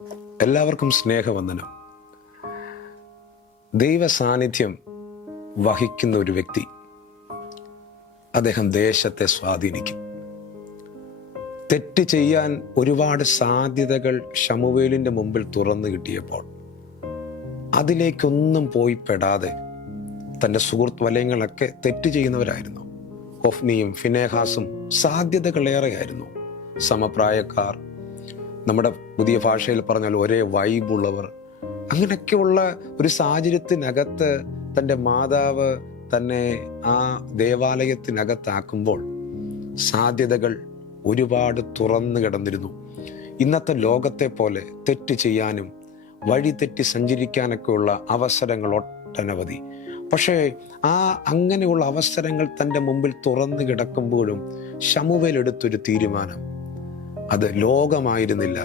എല്ലാവർക്കും സ്നേഹവന്ദനം. ദൈവ സാന്നിധ്യം വഹിക്കുന്ന ഒരു വ്യക്തി, അദ്ദേഹം ദേശത്തെ സ്വാധീനിക്കും. തെറ്റ് ചെയ്യാൻ ഒരുപാട് സാധ്യതകൾ ശമൂവേലിന്റെ മുമ്പിൽ തുറന്നു കിട്ടിയപ്പോൾ അതിലേക്കൊന്നും പോയി പെടാതെ തൻ്റെ സുഹൃത്ത് വലയങ്ങളൊക്കെ തെറ്റ് ചെയ്യുന്നവരായിരുന്നു. ഹൊഫ്നിയും ഫിനേഹാസും സാധ്യതകളേറെയായിരുന്നു. സമപ്രായക്കാർ, നമ്മുടെ പുതിയ ഭാഷയിൽ പറഞ്ഞാൽ ഒരേ വൈബുള്ളവർ. അങ്ങനെയൊക്കെയുള്ള ഒരു സാഹചര്യത്തിനകത്ത് തൻ്റെ മാതാവ് തന്നെ ആ ദേവാലയത്തിനകത്താക്കുമ്പോൾ സാധ്യതകൾ ഒരുപാട് തുറന്നു കിടന്നിരുന്നു. ഇന്നത്തെ ലോകത്തെ പോലെ തെറ്റ് ചെയ്യാനും വഴി തെറ്റി സഞ്ചരിക്കാനൊക്കെയുള്ള അവസരങ്ങൾ ഒട്ടനവധി. പക്ഷേ അങ്ങനെയുള്ള അവസരങ്ങൾ തൻ്റെ മുമ്പിൽ തുറന്നു കിടക്കുമ്പോഴും ശമൂവേൽ എടുത്തൊരു തീരുമാനം, അത് ലോകമായിരുന്നില്ല,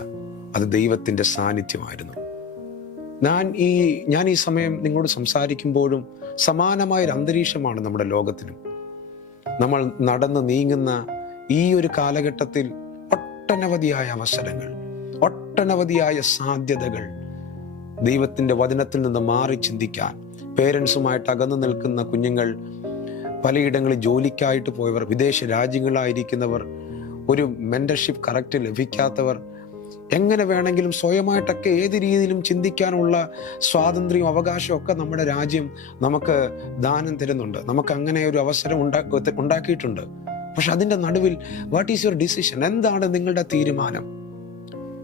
അത് ദൈവത്തിൻ്റെ സാന്നിധ്യമായിരുന്നു. ഞാൻ ഈ സമയം നിങ്ങളോട് സംസാരിക്കുമ്പോഴും സമാനമായൊരു അന്തരീക്ഷമാണ് നമ്മുടെ ലോകത്തിനും. നമ്മൾ നടന്ന് നീങ്ങുന്ന ഈ ഒരു കാലഘട്ടത്തിൽ ഒട്ടനവധിയായ അവസരങ്ങൾ, ഒട്ടനവധിയായ സാധ്യതകൾ. ദൈവത്തിൻ്റെ വചനത്തിൽ നിന്ന് മാറി ചിന്തിക്കാൻ, പേരൻസുമായിട്ട് അകന്നു നിൽക്കുന്ന കുഞ്ഞുങ്ങൾ, പലയിടങ്ങളിൽ ജോലിക്കായിട്ട് പോയവർ, വിദേശ രാജ്യങ്ങളായിരിക്കുന്നവർ, ഒരു മെന്റർഷിപ്പ് കറക്റ്റ് ലഭിക്കാത്തവർ, എങ്ങനെ വേണമെങ്കിലും സ്വയമായിട്ടൊക്കെ ഏത് രീതിയിലും ചിന്തിക്കാനുള്ള സ്വാതന്ത്ര്യവും അവകാശവും ഒക്കെ നമ്മുടെ രാജ്യം നമുക്ക് ദാനം തരുന്നുണ്ട്. നമുക്ക് അങ്ങനെ ഒരു അവസരം ഉണ്ടാക്കിയിട്ടുണ്ട്. പക്ഷെ അതിൻ്റെ നടുവിൽ വാട്ട് ഈസ് യുവർ ഡിസിഷൻ? എന്താണ് നിങ്ങളുടെ തീരുമാനം?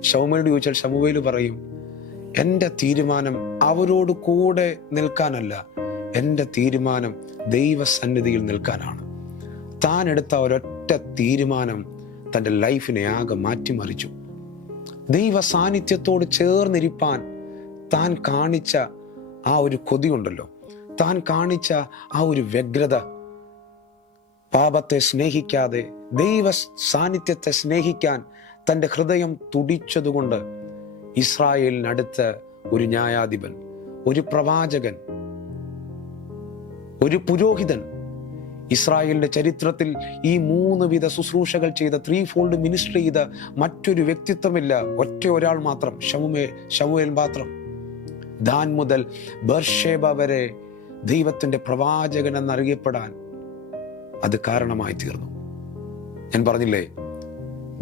ശമൂവേലിനോട് ചോദിച്ചാൽ ശമൂവേൽ പറയും, എൻ്റെ തീരുമാനം അവരോട് കൂടെ നിൽക്കാനല്ല, എൻ്റെ തീരുമാനം ദൈവസന്നിധിയിൽ നിൽക്കാനാണ്. താൻ എടുത്ത ഒരൊറ്റ തീരുമാനം തൻ്റെ ലൈഫിനെ ആകെ മാറ്റിമറിച്ചു. ദൈവ സാന്നിധ്യത്തോട് ചേർന്നിരിപ്പാൻ താൻ കാണിച്ച ആ ഒരു കൊതിയുണ്ടല്ലോ, താൻ കാണിച്ച ആ ഒരു വ്യഗ്രത, പാപത്തെ സ്നേഹിക്കാതെ ദൈവ സാന്നിധ്യത്തെ സ്നേഹിക്കാൻ തൻ്റെ ഹൃദയം തുടിച്ചതുകൊണ്ട് ഇസ്രായേലിനടുത്ത ഒരു ന്യായാധിപൻ, ഒരു പ്രവാചകൻ, ഒരു പുരോഹിതൻ, ഇസ്രായേലിന്റെ ചരിത്രത്തിൽ ഈ 3 വിധ ശുശ്രൂഷകൾ ചെയ്ത, 3-fold മിനിസ്ട്രി ചെയ്ത മറ്റൊരു വ്യക്തിത്വമില്ല. ഒരാൾ മാത്രം, ശമൂവേൽ മാത്രം. ദാൻ മുതൽ ബർഷേബ വരെ ദൈവത്തിന്റെ പ്രവാചകൻ എന്നറിയപ്പെടാൻ അത് കാരണമായി തീർന്നു. ഞാൻ പറഞ്ഞില്ലേ,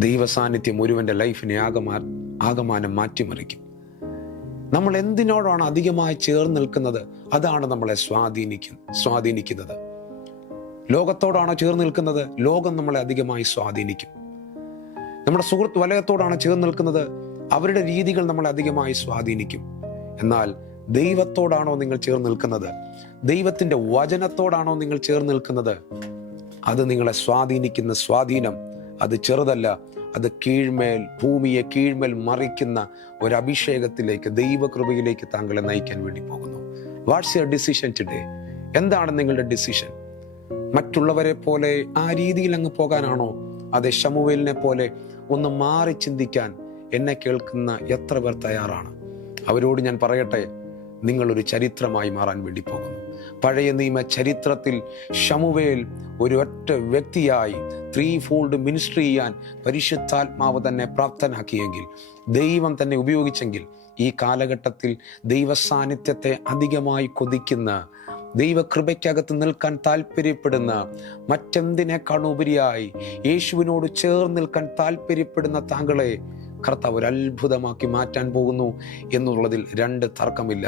ദൈവ സാന്നിധ്യം ഒരുവന്റെ ലൈഫിനെ ആകമാനം മാറ്റിമറിക്കും. നമ്മൾ എന്തിനോടാണ് അധികമായി ചേർന്ന് നിൽക്കുന്നത്, അതാണ് നമ്മളെ സ്വാധീനിക്കുന്നത്. ലോകത്തോടാണോ ചേർന്ന് നിൽക്കുന്നത്, ലോകം നമ്മളെ അധികമായി സ്വാധീനിക്കും. നമ്മുടെ സുഹൃത്ത് വലയത്തോടാണോ ചേർന്ന് നിൽക്കുന്നത്, അവരുടെ രീതികൾ നമ്മളെ അധികമായി സ്വാധീനിക്കും. എന്നാൽ ദൈവത്തോടാണോ നിങ്ങൾ ചേർന്ന് നിൽക്കുന്നത്, ദൈവത്തിന്റെ വചനത്തോടാണോ നിങ്ങൾ ചേർന്ന് നിൽക്കുന്നത്, അത് നിങ്ങളെ സ്വാധീനിക്കുന്ന സ്വാധീനം അത് ചെറുതല്ല. അത് ഭൂമിയെ കീഴ്മേൽ മറിക്കുന്ന ഒരു അഭിഷേകത്തിലേക്ക്, ദൈവകൃപയിലേക്ക് താങ്കളെ നയിക്കാൻ വേണ്ടി പോകുന്നു. What's your decision today? എന്താണ് നിങ്ങളുടെ ഡിസിഷൻ? മറ്റുള്ളവരെ പോലെ ആ രീതിയിൽ അങ്ങ് പോകാനാണോ? അതെ, ശമൂവേലിനെ പോലെ ഒന്ന് മാറി ചിന്തിക്കാൻ എന്നെ കേൾക്കുന്ന എത്ര പേർ തയ്യാറാണ്? അവരോട് ഞാൻ പറയട്ടെ, നിങ്ങളൊരു ചരിത്രമായി മാറാൻ വേണ്ടി പോകുന്നു. പഴയ നിയമ ചരിത്രത്തിൽ ശമൂവേൽ ഒരു ഒറ്റ വ്യക്തിയായി 3-fold മിനിസ്ട്രി ചെയ്യാൻ പരിശുദ്ധാത്മാവ് തന്നെ പ്രാപ്തനാക്കിയെങ്കിൽ, ദൈവം തന്നെ ഉപയോഗിച്ചെങ്കിൽ, ഈ കാലഘട്ടത്തിൽ ദൈവ സാന്നിധ്യത്തെ അധികമായി കൊതിക്കുന്ന, ദൈവകൃപയ്ക്കകത്ത് നിൽക്കാൻ താല്പര്യപ്പെടുന്ന, മറ്റെന്തിനേക്കാൾ ഉപരിയായി യേശുവിനോട് ചേർന്ന് നിൽക്കാൻ താല്പര്യപ്പെടുന്ന താങ്കളെ കർത്താവ് ഒരു അത്ഭുതമാക്കി മാറ്റാൻ പോകുന്നു എന്നുള്ളതിൽ 2 തർക്കമില്ല.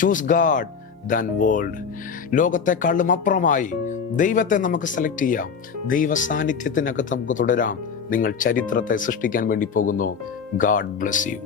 Choose God than world. ലോകത്തെക്കാളും അപ്പുറമായി ദൈവത്തെ നമുക്ക് സെലക്ട് ചെയ്യാം. ദൈവ സാന്നിധ്യത്തിനകത്ത് നമുക്ക് തുടരാം. നിങ്ങൾ ചരിത്രത്തെ സൃഷ്ടിക്കാൻ വേണ്ടി പോകുന്നു. God bless you.